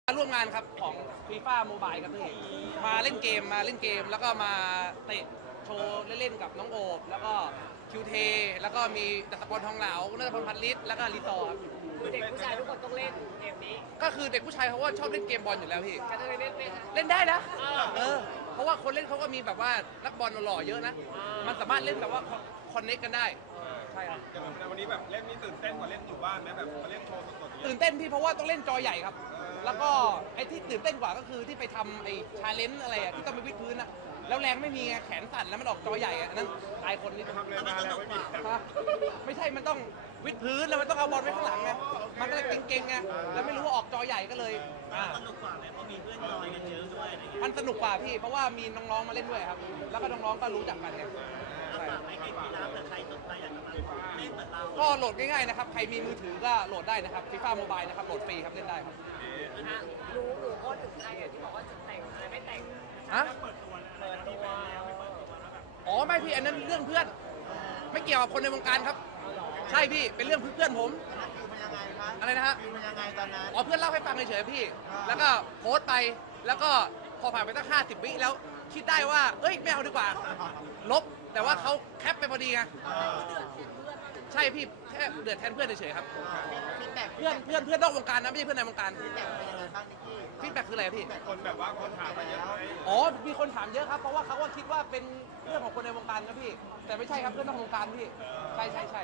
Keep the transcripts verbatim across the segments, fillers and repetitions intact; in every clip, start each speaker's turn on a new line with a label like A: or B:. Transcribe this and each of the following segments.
A: ร่วมงานครับของฟีฟ่าโมบายครับพี่มาเล่นเกมมาเล่นเกมแล้วก็มาเตะโชว์เล่นๆกับน้องโอบแล้วก็คิวเทแล้วก็มีดัชพรทองเหลานัทพลพันลิศแล้วก็ลีซอร์ครับ
B: คือเด็กผู้ชายทุกคนต้องเล่นเกมนี้
A: ก็คือเด็กผู้ชายเขาว่าชอบเล่นเกมบอลอยู่แล้วพี่
B: กระเทยเล่นไหมคะ
A: เล่นได้นะ
B: อ่า
A: เออเพราะว่าคนเล่นเขาก็มีแบบว่านักบอลหล่อๆเยอะนะ
B: อ่ามั
A: มันสามารถเล่นแบบว่าคอนเนคกันได้ใช่ครับ
C: อย่างในวันนี้แบบเล่นนี่ตื่นเต้นกว่าเล่นอยู่บ้านไหมแบบมาเล่นโชว์สดๆอย่างเงี้ย
A: ตื่นเต้นพี่เพราะว่าต้องเล่นจอใหญ่ครับ แล้วก็ไอ้ที่ตื่นเต้นกว่าก็คือที่ไปทำไอ้ชาเลนจ์อะไรอะที่ต้องไปวิดพื้นอะแล้วแรงไม่มีไงแขนสั่นแล้วมันออกจอใหญ่อะอันนั้นตายคนนิดนึง
C: ทำเลยมาแล้วไม่มี
A: ฮะไม่ใช่มันต้องวิดพื้นแล้วมันต้องเอาบอลไว้ข้างหลังไงมันก็เลยเก่งๆไงแล้วไม่รู้ว่าออกจอใหญ่ก็เลยอ่า
D: สนุกกว่าไหมเพราะมีเพื่อนจอยกันเยอะด้วยอะไรเงี้ย
A: มันสนุกกว่าพี่เพราะว่ามีน้องๆมาเล่นด้วยครับ แล้วก็น้องๆก็รู้จักกันไงใช่
D: ฝากไว้เกมกีฬาเผื่อใครสนใจอยากจะมาเล่นเหมือนเรา
A: ก็โหลดง่ายๆนะครับใครมีมือถือก็โหลดได้นะครับฟีฟ่าโมบายนะครับโหลดฟรีครับเล่นได้ครับ
B: อ่ะรู้หนูก็ถึงใครอ่ะที่บอกว่าจะแต่งอะไรไม่แต่ง
A: ฮะ
B: เปิดตัว
A: อ๋อไม่พี่อันนั้นเรื่องเพื่อน ไม่เกี่ยวกับคนในวงการครับ ใช่พี่เป็นเรื่องเพื่อนผม
E: ฟิลมันยังไงคะ
A: อะไรนะฮะ
E: ฟิลมันยังไงตอนนั้น
A: อ๋อเพื่อนเล่าให้ฟังเฉยๆพี่ แล้วก็โพสต์ไปแล้วก็พอผ่านไปตั้งห้าสิบวิแล้วคิดได้ว่าเอ้ยไม่เอาดีกว่า ลบแต่ว่าเขาแคปไปพอดีไงใช่พี่แค่เดือดแทนเพื่อนเฉยๆครับ
E: ฟีดแบ็ก
A: เพื่อนเพื่อนเพื่อนนอกวงการนะไม่ใช่เพื่อนในวงการ
E: ฟีดแบ็กเป็นยังไงบ้างนิกกี้
A: ฟีดแบ็กคืออะไรพี่
C: คนแบบว่าคนถามมาเยอะไหม
A: อ๋อ มีคนถามเยอะครับ เพราะว่าเขาก็คิดว่าเป็นเรื่องของคนในวงการครับพี่ แต่ไม่ใช่ครับเพื่อนนอกวงการพี่ ใช่ใช่ใช่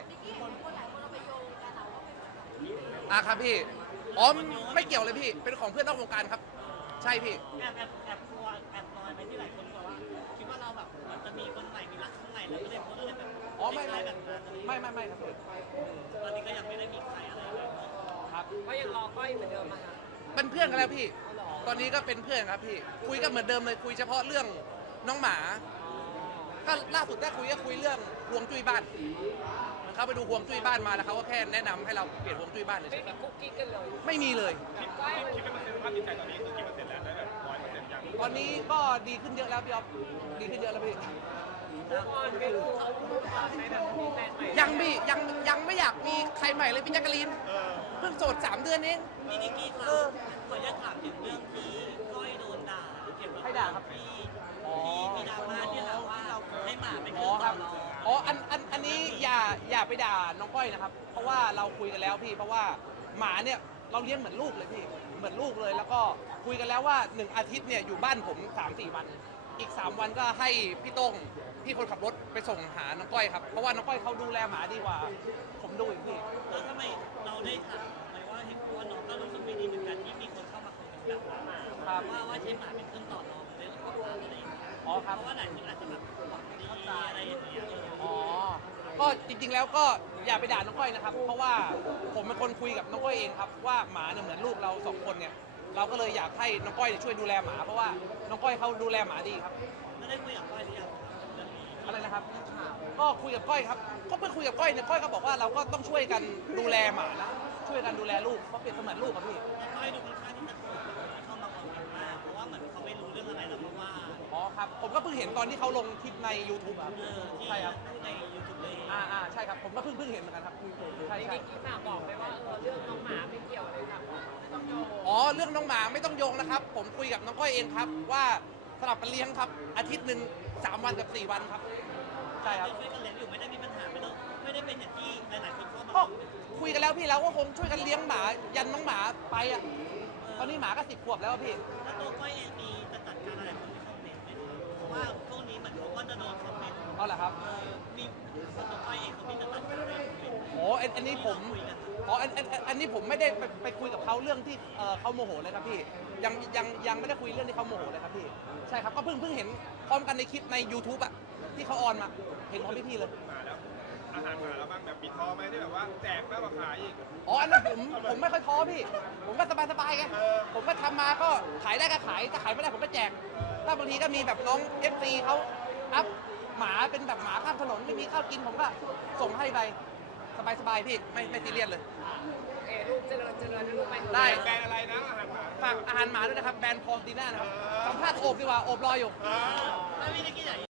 A: อ่ะครับพี่ อ๋อ ไม่เกี่ยวเลยพี่ เป็นของเพื่อนนอกวงการครับ ใช่พี่
D: แอบแอบแอบกลัวแอบนอยไปที่หลายคนบอกว่าคิดว่าเราแบบเหมือนจะมีคนใหม่มีรักคนใหม่แล้วก็เลยโพสต์อะไรแบบ
A: อ๋อ ไม่
D: ค
A: ไม่
D: ล้ายๆแบบนั้นอะไร
A: ไม่ไม่ไม่ครับพี่
D: ตอนนี้ก็ยังไม่ได้มีใครอะไรเลย
A: ครับ
B: ก็ยังรอก้อยเหมือนเดิมอะค่ะ
A: เป็นเพื่อนกันแล้วพี่
B: เอาเหรอ
A: ตอนนี้ก็เป็นเพื่อนครับพี่ คุยกันเหมือนเดิมเลย คุยเฉพาะเรื่องน้องหมา ก็ล่าสุดได้คุยก็คุยเรื่องฮวงจุ้ยบ้านเหมันเขาไปดูฮวงจุ้ยบ้านมาแล้วเขาก็แค่แนะนำให้เราเปลี่ยนฮวงจุ้ยบ้านเฉ
B: ไม่
A: ย
B: มีคุกกิ๊กกันเลย
A: ๆไม่มีเลย
B: ก้อยมัน
C: คิดว่ามันเป็นสภาพจิตใจตอนนี้คือกี่เปอร์เซ็นต์แล้วได้แบบร้อยเปอร์เซ็นต์ยัง
A: ตอนนี้ก็ดีขึ้นเยอะแล้วพี่อ๊อฟดีขึ้นเยอะแล้วพี่
B: ทุกคนไม่รู้ใช้แบบมีแฟนใหม่
A: ยังพี่ยังยังไม่อยากมีใครใหม่เลยพี่แจ๊กกะลีนเพิ่งโสดสามเดือนเอง
D: พี่นิกกี้ครับ
A: เออ
D: ขออนุญาตถามถึงเรื่องที่ก้อยโดนด่าเกี่ยวกับ
A: ใครด่าครับ
D: ที่
A: อ๋อ
D: ที่มีดราม่าที่หาว่าให้หมาเป็นเค
A: อ๋
D: รื่
A: อ
D: อง
A: ค
D: ต่
A: รั
D: อบ รอง
A: อ๋ออันอันอันนี้อย่าอย่าไปด่าน้องก้อยนะครับ เพราะว่าเราคุยกันแล้วพี่ เพราะว่าหมาเนี่ยเราเลี้ยงเหมือนลูกเลยพี่เหมือนลูกเลย แล้วก็คุยกันแล้วว่าหนึ่งอาทิตย์เนี่ยอยู่บ้านผมสามสี่วัน อีกสามวันก็ให้พี่โต้งพี่คนขับรถไปส่งหาน้องก้อยครับเพราะว่าน้องก้อยเขาดูแลหมาดีกว่า ผมดูอีกพี่
D: แล้วทำไมเราได้ถามไหมว่าเห็นว่าน้องก็รู้สึกไม่ดีเหมือนกันที่มีคนเข้ามาคอมเมนต์แบบว่า
A: ครับ
D: ว่าว่าใช้หมาเป็นเครื่องต่อรองในเรื่องของความอะไรอย่างเงี้ย
A: อ๋อครับ
D: เพราะว่าหลายคนอาจจะแบบหวังดีอะไรอย่างเงี้ยเออ
A: อ๋อ ก็จริงๆ แล้วก็อย่าไปด่าน้องก้อยนะครับ เพราะว่าผมเป็นคนคุยกับน้องก้อยเองครับว่าหมาเนี่ยเหมือนลูกเราสองคนเนี่ย เราก็เลยอยากให้น้องก้อยช่วยดูแลหมาเพราะว่าน้องก้อยเขาดูแลหมาดีครับ
D: ไม่ได้คุยกับก้อยหรือยังเรื่องนี้
A: อะไรนะครับ ก็คุยกับก้อยครับ ก็เพิ่งคุยกับก้อยเนี่ยก้อยก็บอกว่าเราก็ต้องช่วยกันดูแลหมานะ ช่วยกันดูแลลูกเพราะเปรียบเสมือนลูกครับพี่
D: แล้วก้อยดูค่อนข้างที่จะโกรธเข้ามาคอมเมนต์มากเพราะว่าเหมือนเขาไม่รู้เรื่องอะไรแล้วเพราะว่า
A: อ๋อครับ ผมก็เพิ่งเห็นตอนที่เขาลงคลิปใน YouTube ครับ
D: เออที่
A: ใช่ครับ
D: พูดในยูทูบเลย
A: อ่าอ่าใช่ครับ ผมก็เพิ่งเพิ่งเห็นเหมือนกันครับ ใช่
B: นี่
A: ใช่
B: นิกกี้ฝากบอกไปว่าเออเรื่องน้องหมาไม่เกี่ยวเลยค่ะไม่ต้องโยง
A: อ๋อเรื่องน้องหมาไม่ต้องโยงนะครับ ผมคุยกับน้องก้อยเองครับ ว่าสลับกันเลี้ยงครับ อาทิตย์หนึ่งสามวันกับสี่วันครับ ใช่ครับ
D: ช่วยกันเลี้ยงอยู่ไม่ได้มีปัญหาไม่ต้องไม่ได้เป็นอย่างที่หลายๆคนเข้ามา
A: ก็คุยกันแล้วพี่เราก็คงช่วยกันเลี้ยงหมา ยันน้องหมาไปอ่ะตอนนี้หมาก็สิบขวบแล้วอะพี่
D: แล้วตัวก้อยเองมีจะจัดการอะไรคนที่คอมเมนต์ไหมครับเพราะว่าพวกนี้เหมือนเขาก็จะโดนคอมเมนต์
A: เอาเหรอครับ
D: เออมีตัวก้อยเองเขามีจะจัดการอะไรคอมเมนต์
A: โอ้อันอันนี้ผม
D: คุยกัน
A: อ๋ออันอันอันอันนี้ผมไม่ได้ไปไปคุยกับเขาเรื่องที่เออเขาโมโหเลยครับพี่ ยังยังยังไม่ได้คุยเรื่องที่เขาโมโหเลยครับพี่ ใช่ครับ ก็เพิ่งเพิ่งเห็นพร้อมกันในคลิปใน YouTube อ่ะที่เขาออนมา เห็นพร้อมพี่ๆเลย
C: มาแล้วอาหารมาแล้วบ้างแบบมีท้อไหมที่แบบว่าแจกมากกว่าขายอีก
A: อ๋อ อันนั้นผมผมไม่ค่อยท้อพี่ ผมก็สบายสบายๆไง
C: เออ
A: ผมก็ทำมาก็ขายได้ก็ขาย ถ้าขายไม่ได้ผมก็แจก ถ้าบางทีก็มีแบบน้อง เอฟ ซี เขาอัพหมาเป็นแบบหมาข้ามถนนไม่มีข้าวกินผมก็ส่งให้ไป สบายสบายๆพี่ ไม่ไม่ซีเรียสเลย
B: โอเคลูกเจริญเจริญนะลูกไป
A: ได้
C: แบรนด์อะไรนะอาหารหมา
A: ฝากอาหารหมาด้วยนะครับ แบรนด์พอมตีน่านะครับ สัมภาษณ์โอบดีกว่า โอบรออยู่
C: อ่า
D: ไม่ไม่ได้กินอย่าง